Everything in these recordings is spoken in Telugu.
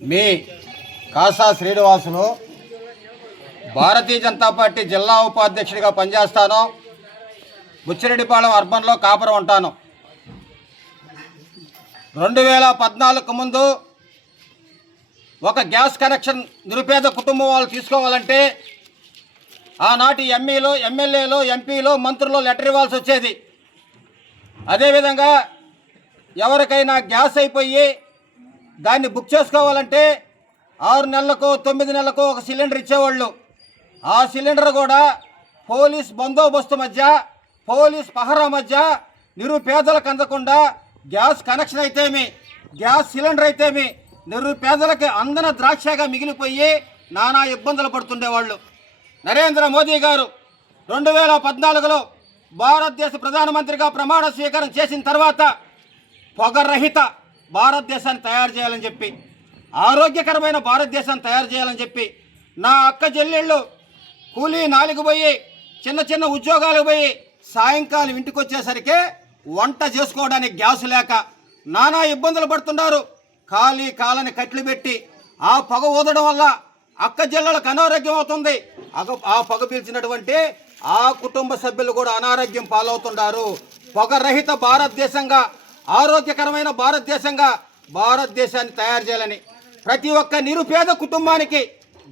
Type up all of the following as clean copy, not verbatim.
మీ కాసా శ్రీనివాసులు భారతీయ జనతా పార్టీ జిల్లా ఉపాధ్యక్షుడిగా పనిచేస్తాను. బుచ్చిరెడ్డిపాళెం అర్బన్లో కాపురం ఉంటాను. 2014 ముందు ఒక గ్యాస్ కనెక్షన్ నిరుపేద కుటుంబం వాళ్ళు తీసుకోవాలంటే ఆనాటి ఎంఈలు, ఎమ్మెల్యేలు, ఎంపీలు, మంత్రులు లెటర్ ఇవ్వాల్సి వచ్చేది. అదేవిధంగా ఎవరికైనా గ్యాస్ అయిపోయి దాన్ని బుక్ చేసుకోవాలంటే 6 నెలలకు 9 నెలలకు ఒక సిలిండర్ ఇచ్చేవాళ్ళు. ఆ సిలిండర్ కూడా పోలీస్ బందోబస్తు మధ్య, పోలీస్ పహరా మధ్య నిరుపేదలకు అందకుండా గ్యాస్ కనెక్షన్ అయితేమి, గ్యాస్ సిలిండర్ అయితేమి నిరుపేదలకు అందన ద్రాక్షగా మిగిలిపోయి నానా ఇబ్బందులు పడుతుండేవాళ్ళు. నరేంద్ర మోదీ గారు 2014లో భారతదేశ ప్రధానమంత్రిగా ప్రమాణ స్వీకారం చేసిన తర్వాత పొగరహిత భారతదేశాన్ని తయారు చేయాలని చెప్పి, ఆరోగ్యకరమైన భారతదేశాన్ని తయారు చేయాలని చెప్పి నా అక్క చెల్లెళ్ళు కూలీ నాలుగు పోయి చిన్న చిన్న ఉద్యోగాలకు పోయి సాయంకాలం ఇంటికి వచ్చేసరికి వంట చేసుకోవడానికి గ్యాస్ లేక నానా ఇబ్బందులు పడుతున్నారు. ఖాళీ కాలని కట్లు పెట్టి ఆ పొగ ఊదడం వల్ల అక్క చెల్లెలకు అనారోగ్యం అవుతుంది. ఆ పొగ పీల్చినటువంటి ఆ కుటుంబ సభ్యులు కూడా అనారోగ్యం పాలవుతున్నారు. పొగరహిత భారతదేశంగా, ఆరోగ్యకరమైన భారతదేశంగా భారతదేశాన్ని తయారు చేయాలని, ప్రతి ఒక్క నిరుపేద కుటుంబానికి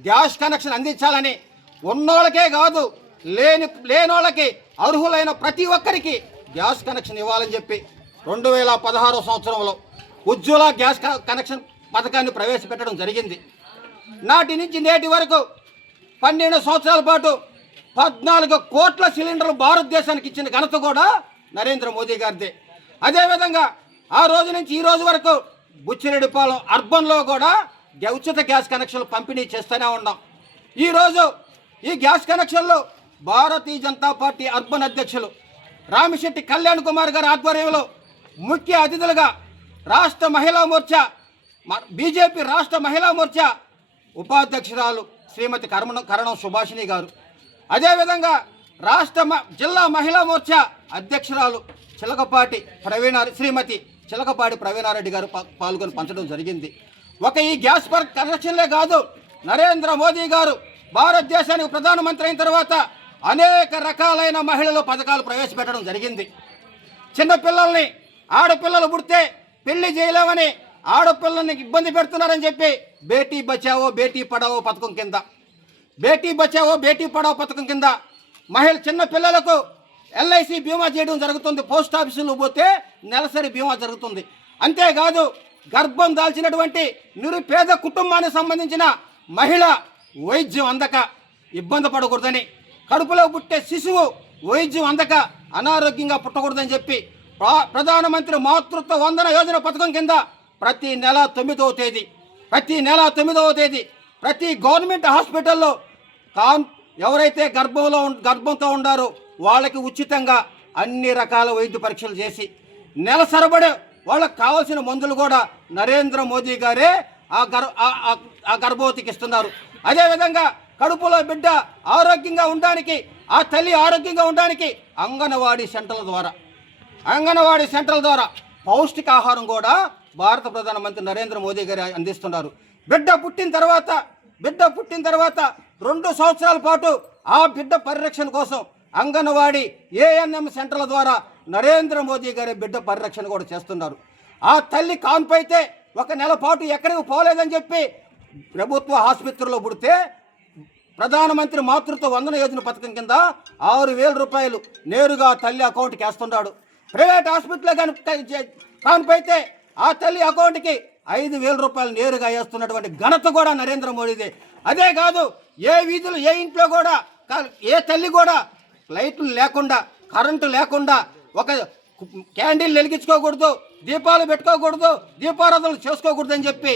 గ్యాస్ కనెక్షన్ అందించాలని, ఉన్నోళ్ళకే కాదు లేనోళ్ళకి అర్హులైన ప్రతి ఒక్కరికి గ్యాస్ కనెక్షన్ ఇవ్వాలని చెప్పి 2016 సంవత్సరంలో ఉజ్వల గ్యాస్ కనెక్షన్ పథకాన్ని ప్రవేశపెట్టడం జరిగింది. నాటి నుంచి నేటి వరకు 12 సంవత్సరాల పాటు 14 కోట్ల సిలిండర్లు భారతదేశానికి ఇచ్చిన ఘనత కూడా నరేంద్ర మోదీ గారిదే. అదేవిధంగా ఆ రోజు నుంచి ఈ రోజు వరకు బుచ్చిరెడ్డిపాళెం అర్బన్లో కూడా ఉచిత గ్యాస్ కనెక్షన్లు పంపిణీ చేస్తూనే ఉన్నాం. ఈరోజు ఈ గ్యాస్ కనెక్షన్లు భారతీయ జనతా పార్టీ అర్బన్ అధ్యక్షులు రామిశెట్టి కళ్యాణ్ కుమార్ గారి ఆధ్వర్యంలో ముఖ్య అతిథులుగా రాష్ట్ర మహిళా మోర్చా, బీజేపీ రాష్ట్ర మహిళా మోర్చా ఉపాధ్యక్షురాలు శ్రీమతి కరణం సుభాషిణి గారు, అదేవిధంగా జిల్లా మహిళా మోర్చా అధ్యక్షురాలు శ్రీమతి చిలకపాటి ప్రవీణారెడ్డి గారు పాల్గొని పంచడం జరిగింది. ఈ గ్యాస్ కనెక్షన్లే కాదు, నరేంద్ర మోదీ గారు భారతదేశానికి ప్రధానమంత్రి అయిన తర్వాత అనేక రకాలైన మహిళల పథకాలు ప్రవేశపెట్టడం జరిగింది. చిన్నపిల్లల్ని, ఆడపిల్లలు పుడితే పెళ్లి చేయలేమని ఆడపిల్లల్ని ఇబ్బంది పెడుతున్నారని చెప్పి బేటీ బచావో బేటీ పడావో పథకం కింద, బేటీ బచావో బేటీ పడావో పథకం కింద చిన్న పిల్లలకు ఎల్ఐసి బీమా చేయడం జరుగుతుంది. పోస్ట్ ఆఫీసులో పోతే నెలసరి బీమా జరుగుతుంది. అంతేకాదు గర్భం దాల్చినటువంటి నిరుపేద కుటుంబానికి సంబంధించిన మహిళ వైద్యం అందక ఇబ్బంది పడకూడదని, కడుపులో పుట్టే శిశువు వైద్యం అందక అనారోగ్యంగా పుట్టకూడదని చెప్పి ప్రధానమంత్రి మాతృత్వ వందన యోజన పథకం కింద ప్రతి నెల 9వ తేదీ ప్రతి గవర్నమెంట్ హాస్పిటల్లో ఎవరైతే గర్భంతో ఉండారో వాళ్ళకి ఉచితంగా అన్ని రకాల వైద్య పరీక్షలు చేసి నెల సరబడి వాళ్ళకి కావాల్సిన మందులు కూడా నరేంద్ర మోదీ గారే ఆ గర్భవతికి ఇస్తున్నారు. అదేవిధంగా కడుపులో బిడ్డ ఆరోగ్యంగా ఉండడానికి, ఆ తల్లి ఆరోగ్యంగా ఉండడానికి అంగన్వాడీ సెంటర్ల ద్వారా పౌష్టికాహారం కూడా భారత ప్రధానమంత్రి నరేంద్ర మోదీ గారు అందిస్తున్నారు. బిడ్డ పుట్టిన తర్వాత 2 సంవత్సరాల పాటు ఆ బిడ్డ పరిరక్షణ కోసం అంగన్వాడీ ఏఎన్ఎం సెంటర్ల ద్వారా నరేంద్ర మోదీ గారి బిడ్డ పరిరక్షణ కూడా చేస్తున్నారు. ఆ తల్లి కాన్పైతే 1 నెల పాటు ఎక్కడికి పోలేదని చెప్పి ప్రభుత్వ ఆసుపత్రిలో పుడితే ప్రధానమంత్రి మాతృత్వ వందన యోజన పథకం కింద 6,000 రూపాయలు నేరుగా తల్లి అకౌంట్కి వేస్తున్నాడు. ప్రైవేట్ హాస్పిటల్లో కాన్పైతే ఆ తల్లి అకౌంట్కి 5,000 రూపాయలు నేరుగా వేస్తున్నటువంటి ఘనత కూడా నరేంద్ర మోడీదే. అదే కాదు, ఏ వీధులు, ఏ ఇంట్లో కూడా, ఏ తల్లి కూడా లైట్లు లేకుండా, కరెంటు లేకుండా, ఒక క్యాండిల్ వెలిగించుకోకూడదు, దీపాలు పెట్టుకోకూడదు, దీపారాధనలు చేసుకోకూడదు అని చెప్పి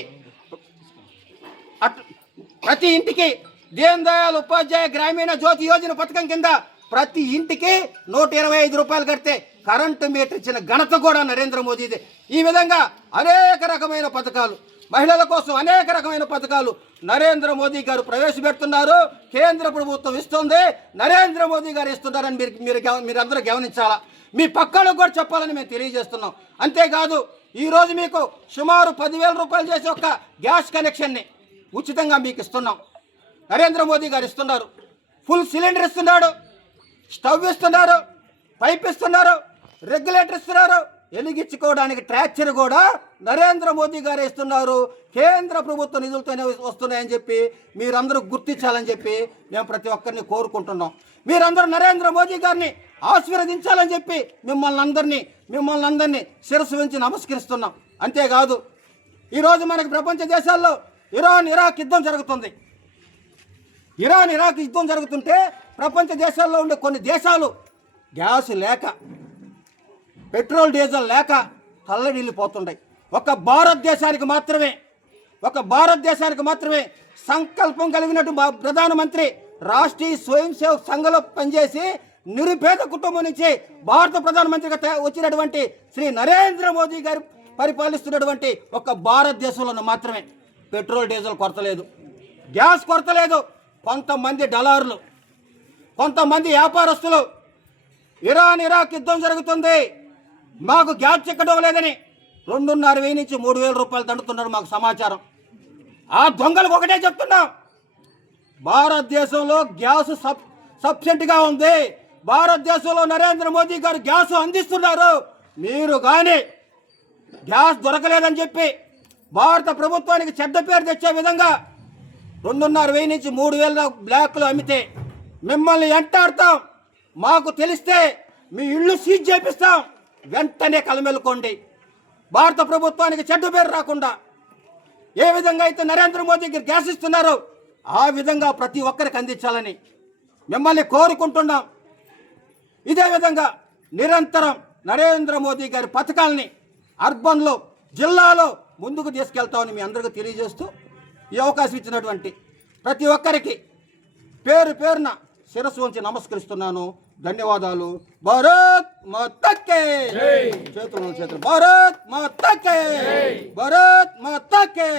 ప్రతి ఇంటికి దీన్ దయాళ్ ఉపాధ్యాయ గ్రామీణ జ్యోతి యోజన పథకం కింద ప్రతి ఇంటికి 125 రూపాయలు కడితే కరెంటు మీటర్ ఇచ్చిన ఘనత కూడా నరేంద్ర మోదీదే. ఈ విధంగా అనేక రకమైన పథకాలు, మహిళల కోసం అనేక రకమైన పథకాలు నరేంద్ర మోదీ గారు ప్రవేశపెడుతున్నారు. కేంద్ర ప్రభుత్వం ఇస్తుంది, నరేంద్ర మోదీ గారు ఇస్తున్నారని మీరందరూ గమనించాలా. మీ పక్కలకు కూడా చెప్పాలని మేము తెలియజేస్తున్నాం. అంతేకాదు ఈరోజు మీకు సుమారు 10,000 రూపాయలు చేసే ఒక గ్యాస్ కనెక్షన్ని ఉచితంగా మీకు ఇస్తున్నాం. నరేంద్ర మోదీ గారు ఇస్తున్నారు. ఫుల్ సిలిండర్ ఇస్తున్నాడు, స్టవ్ ఇస్తున్నారు, పైప్ ఇస్తున్నారు, రెగ్యులేటర్ ఇస్తున్నారు. వెలిగించుకోవడానికి ట్రాక్చర్ కూడా నరేంద్ర మోదీ గారు ఇస్తున్నారు. కేంద్ర ప్రభుత్వ నిధులతోనే వస్తున్నాయని చెప్పి మీరందరూ గుర్తించాలని చెప్పి మేము ప్రతి ఒక్కరిని కోరుకుంటున్నాం. మీరందరూ నరేంద్ర మోదీ గారిని ఆశీర్వదించాలని చెప్పి మిమ్మల్ని అందరినీ శిరస్సు వంచి నమస్కరిస్తున్నాం. అంతేకాదు, ఈరోజు మనకి ప్రపంచ దేశాల్లో ఇరాన్ ఇరాక్ యుద్ధం జరుగుతుంటే ప్రపంచ దేశాల్లో ఉండే కొన్ని దేశాలు గ్యాస్ లేక, పెట్రోల్ డీజిల్ లేక తల్లడిల్లిపోతుంటాయి. ఒక భారతదేశానికి మాత్రమే సంకల్పం కలిగినట్టు ప్రధానమంత్రి రాష్ట్రీయ స్వయం సేవక్ సంఘంలో పనిచేసి నిరుపేద కుటుంబం నుంచి భారత ప్రధానమంత్రిగా వచ్చినటువంటి శ్రీ నరేంద్ర మోదీ గారు పరిపాలిస్తున్నటువంటి ఒక భారతదేశంలో మాత్రమే పెట్రోల్ డీజిల్ కొరత లేదు, గ్యాస్ కొరత లేదు. కొంతమంది డలార్లు, కొంతమంది వ్యాపారస్తులు ఇరాన్ ఇరాక్ యుద్ధం జరుగుతుంది, మాకు గ్యాస్ చిక్కడం లేదని 2,500 నుంచి 3,000 రూపాయలు దండుతున్నారు మాకు సమాచారం. ఆ దొంగలకు ఒకటే చెప్తున్నాం, భారతదేశంలో గ్యాస్ సబ్సిడీగా ఉంది. భారతదేశంలో నరేంద్ర మోదీ గారు గ్యాస్ అందిస్తున్నారు. మీరు కానీ గ్యాస్ దొరకలేదని చెప్పి భారత ప్రభుత్వానికి చెడ్డ పేరు తెచ్చే విధంగా 2,500 నుంచి 3,000 బ్లాక్లు అమ్మితే మిమ్మల్ని ఎంటాడతాం. మాకు తెలిస్తే మీ ఇళ్ళు సీజ్ చేపిస్తాం. వెంటనే కలమెలుకోండి. భారత ప్రభుత్వానికి చెడ్డ పేరు రాకుండా ఏ విధంగా అయితే నరేంద్ర మోదీకి గ్యాస్ ఇస్తున్నారో ఆ విధంగా ప్రతి ఒక్కరికి అందించాలని మిమ్మల్ని కోరుకుంటున్నాం. ఇదే విధంగా నిరంతరం నరేంద్ర మోదీ గారి పథకాలని అర్బన్లో, జిల్లాలో ముందుకు తీసుకెళ్తామని మీ అందరికీ తెలియజేస్తూ ఈ అవకాశం ఇచ్చినటువంటి ప్రతి ఒక్కరికి పేరు పేరున శిరస్సు వంచి నమస్కరిస్తున్నాను. ధన్యవాదాలు. భారత్ మాతాకే చేతులు భారత్ మాతాకే, భారత్ మాతాకే.